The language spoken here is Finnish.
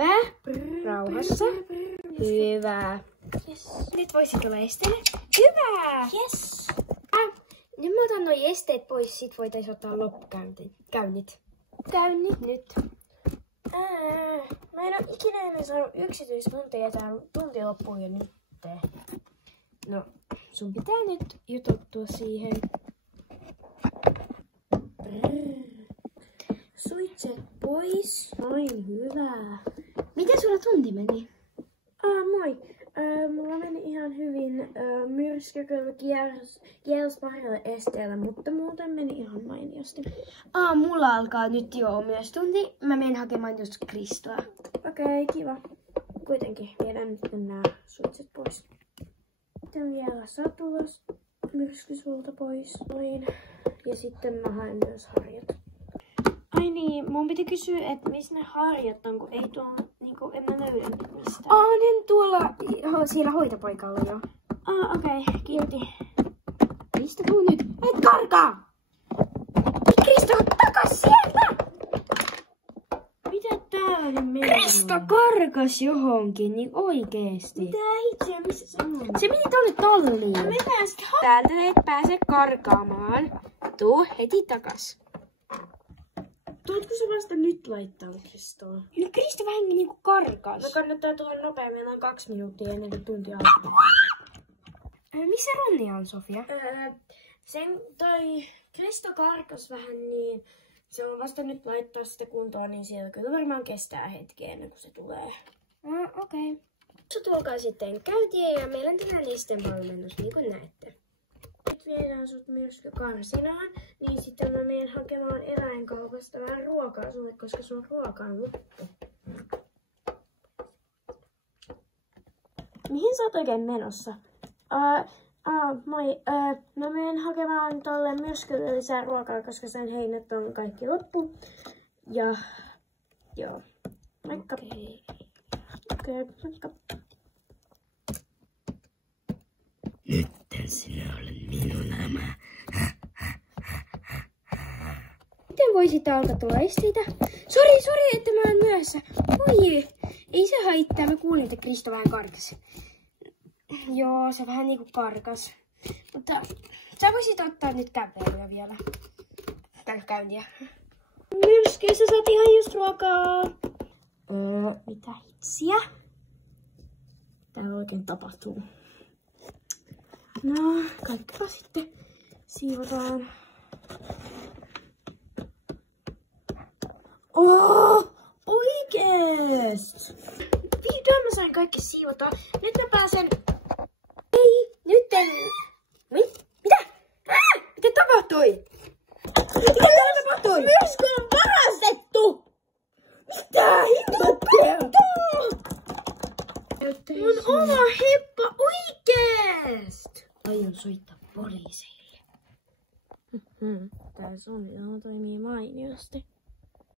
Hyvä. Rauhassa. Hyvä. Yes. Nyt voisit olla esteelle. Hyvä. Yes. Nyt mä otan noi esteet pois, sit voitais ottaa loppukäynnit. Käynnit nyt. Mä en oo ikinä ennen saanut yksityistunteja, tää tunti loppuu jo nyt. No, sun pitää nyt jututtua siihen. Suitset pois. Noin, hyvä. Miten sulla tunti meni? Moi. Mulla meni ihan hyvin. Myrsky kyllä kiersi parilla esteellä, mutta muuten meni ihan mainiosti. Mulla alkaa nyt jo myös tunti. Mä menen hakemaan just Kristoa. Okei, kiva. Kuitenkin viedään nyt nämä suitset pois. Sitten vielä satulas. Myrsky sulta pois. Noin. Ja sitten mä haen myös harjat. Ai niin, mun piti kysyä, että missä ne harjat on, kun ei tuolla, niinku, en mä löydä nyt mistään. Niin tuolla, siellä hoitopaikalla jo. Okei, kiitti. Kristo, tuu nyt. Et karkaa! Kristo, takas sieltä! Mitä täällä nyt menee? Kristo karkas johonkin, niin oikeesti. Mitä itseä, missä se on? Se meni tonne talliin. Me pääsit Täältä et pääse karkaamaan. Tuu heti takas. Tuotko sä vasta nyt laittaa Kristoa? No Kristo vähän niinku karkas. No kannattaa tulla nopeammin, meillä on 2 minuuttia ennen kuin tunti alkaa. Missä Ronni on, Sofia? Sen toi Kristo karkas vähän, niin se on vasta nyt laittaa sitä kuntoon, niin siellä kyllä varmaan kestää hetki ennen kuin se tulee. Okei. Tulkaa sitten käyntiin ja meillä on tänään listenvalmennus, niin kuin näette. Nyt viedään sut myös karsinaan, niin sitten mä menen hakemaan eläinkaupasta vähän ruokaa sulle, koska sun ruoka on loppu. Mihin sä oot oikein menossa? Moi. Mä menen hakemaan tolle myrskylle lisää ruokaa, koska sen heinät on kaikki loppu. Ja joo. Moikka. Okei, moikka. Nyt sinä olet minun ama. Miten voisit alkaa tulla esteitä? Sori, että mä oon myöhässä. Oi, ei se haittaa. Mä kuulin, että Kristo vähän karkas. Joo, se vähän niinku karkas. Mutta sä voisit ottaa nyt kävelyä vielä. Tai käyntiä. Myrsky, sä saat ihan just ruokaa. Mitä hitsiä? Täällä oikein tapahtuu. No, kaikkea sitten siivotaan. Oikeest! Vihdoin mä sain kaikki siivota. Nyt mä pääsen... Ei, nyt en... Mitä? Mitä tapahtui? Mitä tapahtui? Myrsky on varastettu! Mitä hittoa? Mun oma heppa oikeest! Aion soittaa poliiseille. Tää suunnitelma toimii mainiosti.